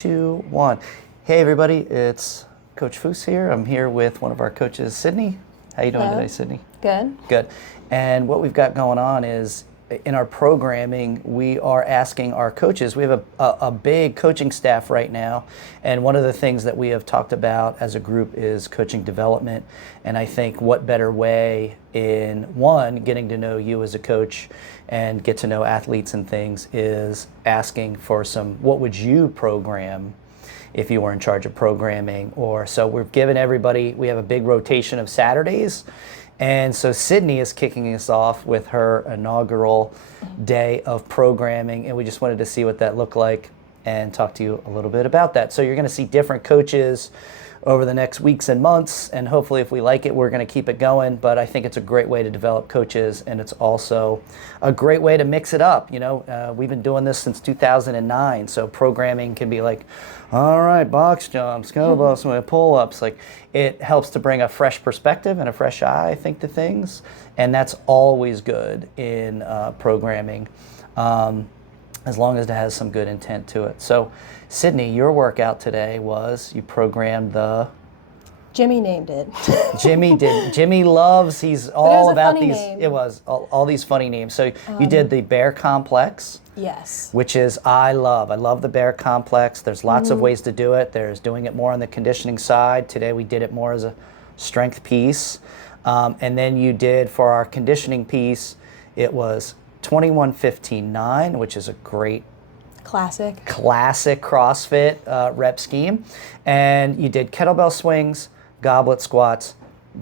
Two, one. Hey everybody, it's Coach Foose here. I'm here with one of our coaches, Sydney. How you doing Hello. today, Sydney? Good. Good. And what we've got going on is in our programming, we are asking our coaches. We have a big coaching staff right now, and one of the things that we have talked about as a group is coaching development. And I think what better way in one, getting to know you as a coach and get to know athletes and things is asking for some, what would you program if you were in charge of programming? Or so we've given everybody, we have a big rotation of Saturdays. And so Sydney is kicking us off with her inaugural day of programming, and we just wanted to see what that looked like and talk to you a little bit about that. So you're going to see different coaches over the next weeks and months, and hopefully if we like it, we're going to keep it going. But I think it's a great way to develop coaches, and it's also a great way to mix it up. You know, we've been doing this since 2009, so programming can be like, all right, box jumps, kettlebell, pull-ups. Like, it helps to bring a fresh perspective and a fresh eye, I think, to things, and that's always good in programming, as long as it has some good intent to it. So, Sydney, your workout today was, you programmed the... Jimmy named it. Jimmy did. Jimmy loves, he's all about these, name. it was, all these funny names. So you did the bear complex. Yes. Which is, I love the bear complex. There's lots of ways to do it. There's doing it more on the conditioning side. Today we did it more as a strength piece. And then you did, for our conditioning piece, it was 21-15-9, which is a great classic CrossFit rep scheme. And you did kettlebell swings, goblet squats,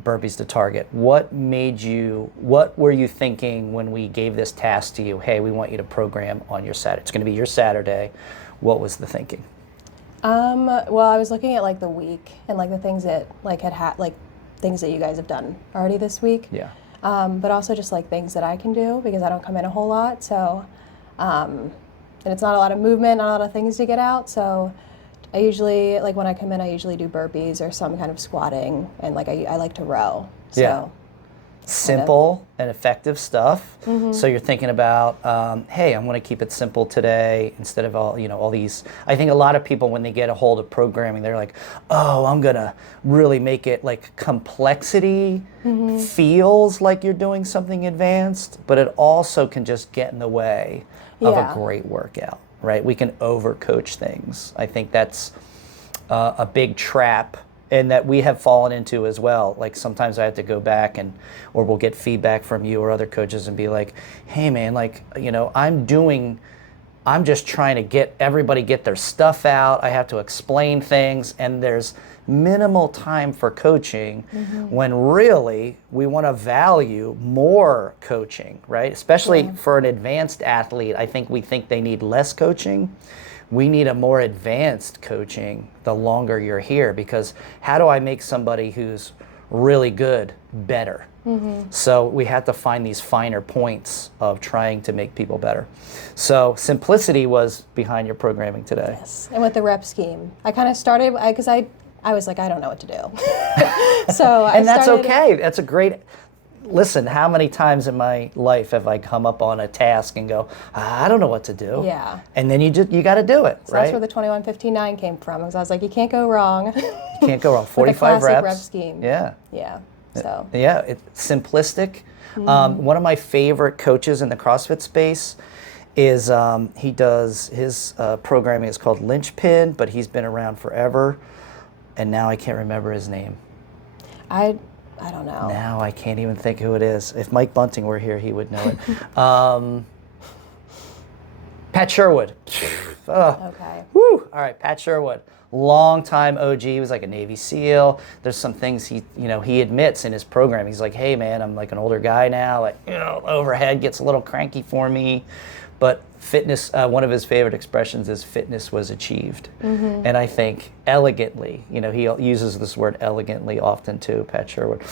burpees to target. What were you thinking when we gave this task to you? Hey, we want you to program on your Saturday. It's going to be your Saturday. What was the thinking? Well, I was looking at like the week and like the things that like things that you guys have done already this week. Yeah. But also just like things that I can do because I don't come in a whole lot. So, and it's not a lot of movement, not a lot of things to get out. So I usually, like when I come in, I usually do burpees or some kind of squatting, and like I like to row. So, yeah. Simple and effective stuff. So you're thinking about, hey, I'm going to keep it simple today instead of all these. I think a lot of people, when they get a hold of programming, they're like, oh, I'm going to really make it like complexity feels like you're doing something advanced, but it also can just get in the way of a great workout, right? We can overcoach things. I think that's a big trap, and that we have fallen into as well. Like sometimes I have to go back or we'll get feedback from you or other coaches and be like, hey man, like, I'm just trying to get everybody get their stuff out. I have to explain things, and there's minimal time for coaching when really we want to value more coaching, right? Especially for an advanced athlete. I think we think they need less coaching. We need a more advanced coaching the longer you're here, because how do I make somebody who's really good better? So we have to find these finer points of trying to make people better. So simplicity was behind your programming today. Yes, and with the rep scheme, I kind of started because I was like, I don't know what to do. So and that's okay. That's a great. Listen, how many times in my life have I come up on a task and go, I don't know what to do. Yeah. And then you got to do it, So right? that's where the 21-15-9 came from. Because I was like, you can't go wrong. You can't go wrong. 45 with a classic reps. rep scheme. Yeah. Yeah. So. Yeah, it's simplistic. One of my favorite coaches in the CrossFit space is he does his programming is called Linchpin, but he's been around forever, and now I can't remember his name. I don't know. Now I can't even think who it is. If Mike Bunting were here, he would know it. Pat Sherwood. Okay. Woo! All right, Pat Sherwood. Long-time OG. He was like a Navy SEAL. There's some things he admits in his program. He's like, hey man, I'm like an older guy now. Like, overhead gets a little cranky for me. But fitness, one of his favorite expressions is fitness was achieved. And I think elegantly, he uses this word elegantly often too, Pat Sherwood.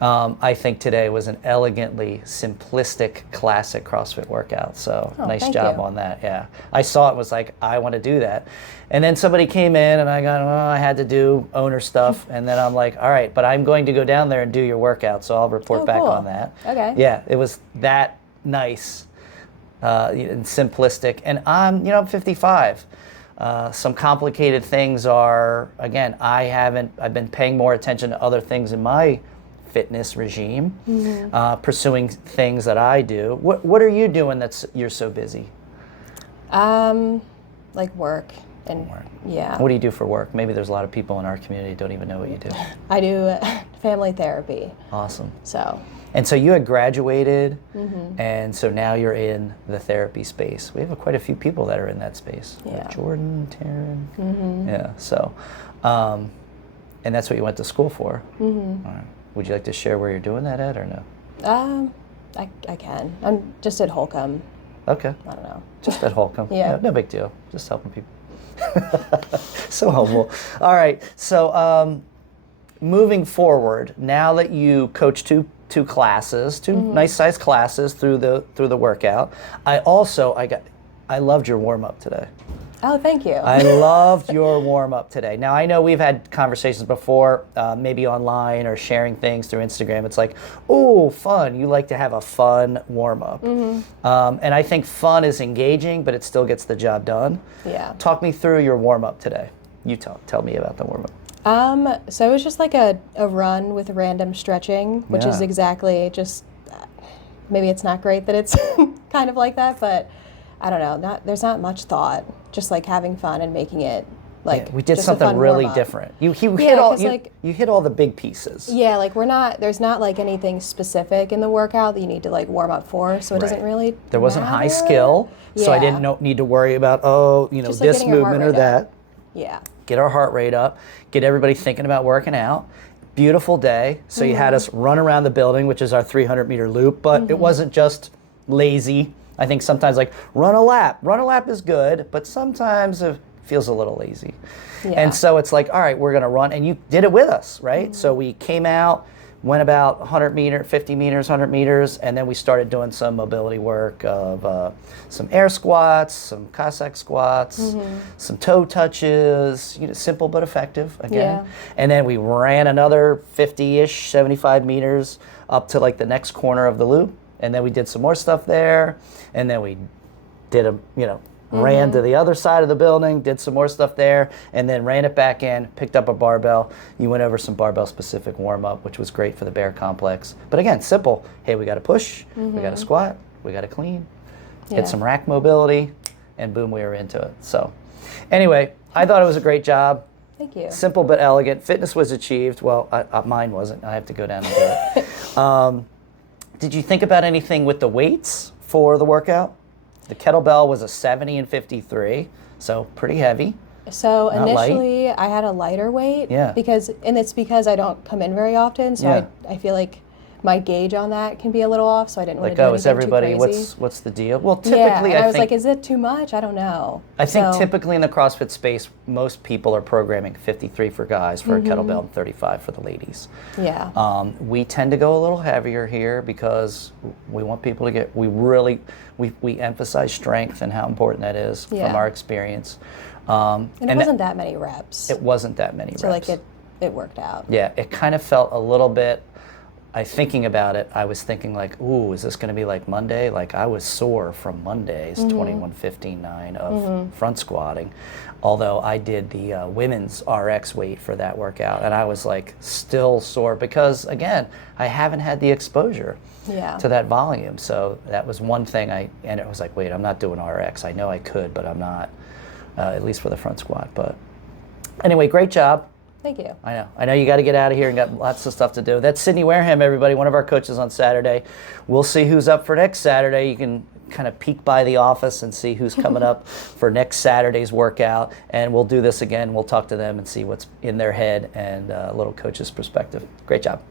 I think today was an elegantly simplistic, classic CrossFit workout. So nice job on that. Yeah, I saw it, was like, I want to do that. And then somebody came in and I had to do owner stuff. And then I'm like, all right, but I'm going to go down there and do your workout. So I'll report back on that. Okay. Yeah, it was that nice and simplistic. And I'm 55. Some complicated things are, again, I've been paying more attention to other things in my fitness regime, pursuing things that I do. What are you doing you're so busy? Like work. And Work. yeah. What do you do for work? Maybe there's a lot of people in our community who don't even know what you do. I do family therapy. Awesome. And so you had graduated, and so now you're in the therapy space. We have quite a few people that are in that space. Yeah. Like Jordan, Taryn. Yeah. So, and that's what you went to school for. All right. Would you like to share where you're doing that at, or no? I can. I'm just at Holcomb. Okay. I don't know. Just at Holcomb. Yeah. No big deal. Just helping people. So humble. All right. So moving forward, now that you coach two classes, two nice sized classes through the workout, I loved your warm up today. Oh, thank you. I loved your warm up today. Now I know we've had conversations before, maybe online or sharing things through Instagram. It's like, oh, fun. You like to have a fun warm up, and I think fun is engaging, but it still gets the job done. Yeah. Talk me through your warm up today. You tell me about the warm up. So it was just like a run with random stretching, which is exactly just, maybe it's not great that it's kind of like that, but I don't know. There's not much thought. Just like having fun and making it like we did just something really different. You hit all the big pieces. Yeah, like there's not like anything specific in the workout that you need to like warm up for, so it doesn't really There wasn't matter. high skill, so I didn't need to worry about Just, like, this getting your heart movement or rate that. up. Yeah. Get our heart rate up, get everybody thinking about working out. Beautiful day. So you had us run around the building, which is our 300-meter loop, but it wasn't just lazy. I think sometimes like run a lap. Run a lap is good, but sometimes it feels a little lazy. Yeah. And so it's like, all right, we're gonna run, and you did it with us, right? So we came out, went about 100 meters, 50 meters, 100 meters, and then we started doing some mobility work of some air squats, some Cossack squats, some toe touches, simple but effective, again. Yeah. And then we ran another 50-ish, 75 meters up to like the next corner of the loop, and then we did some more stuff there, and then we did ran to the other side of the building, did some more stuff there, and then ran it back in, picked up a barbell. You went over some barbell-specific warm-up, which was great for the bear complex. But again, simple. Hey, we got to push, we got to squat, we got to clean, hit some rack mobility, and boom, we were into it. So anyway, I thought it was a great job. Thank you. Simple but elegant. Fitness was achieved. Well, mine wasn't. I have to go down and do it. Did you think about anything with the weights for the workout? The kettlebell was a 70 and 53, so pretty heavy. So Not initially I had a lighter weight because I don't come in very often, so I feel like my gauge on that can be a little off, so I didn't want to do anything is everybody, too crazy. what's the deal? Well, typically I was think, like, is it too much? I don't know. I think typically in the CrossFit space, most people are programming 53 for guys for a kettlebell and 35 for the ladies. Yeah. We tend to go a little heavier here because we want people to get, we emphasize strength and how important that is from our experience. And it wasn't that many reps. It wasn't that many reps. So like it worked out. Yeah, it kind of felt a little bit, thinking about it, I was thinking like, ooh, is this going to be like Monday? Like I was sore from Monday's 21:15.9 of front squatting. Although I did the women's RX weight for that workout, and I was like still sore because again, I haven't had the exposure to that volume. So that was one thing and it was like, wait, I'm not doing RX. I know I could, but I'm not, at least for the front squat. But anyway, great job. Thank you. I know you got to get out of here and got lots of stuff to do. That's Sydney Wearham, everybody, one of our coaches on Saturday. We'll see who's up for next Saturday. You can kind of peek by the office and see who's coming up for next Saturday's workout. And we'll do this again. We'll talk to them and see what's in their head and a little coach's perspective. Great job.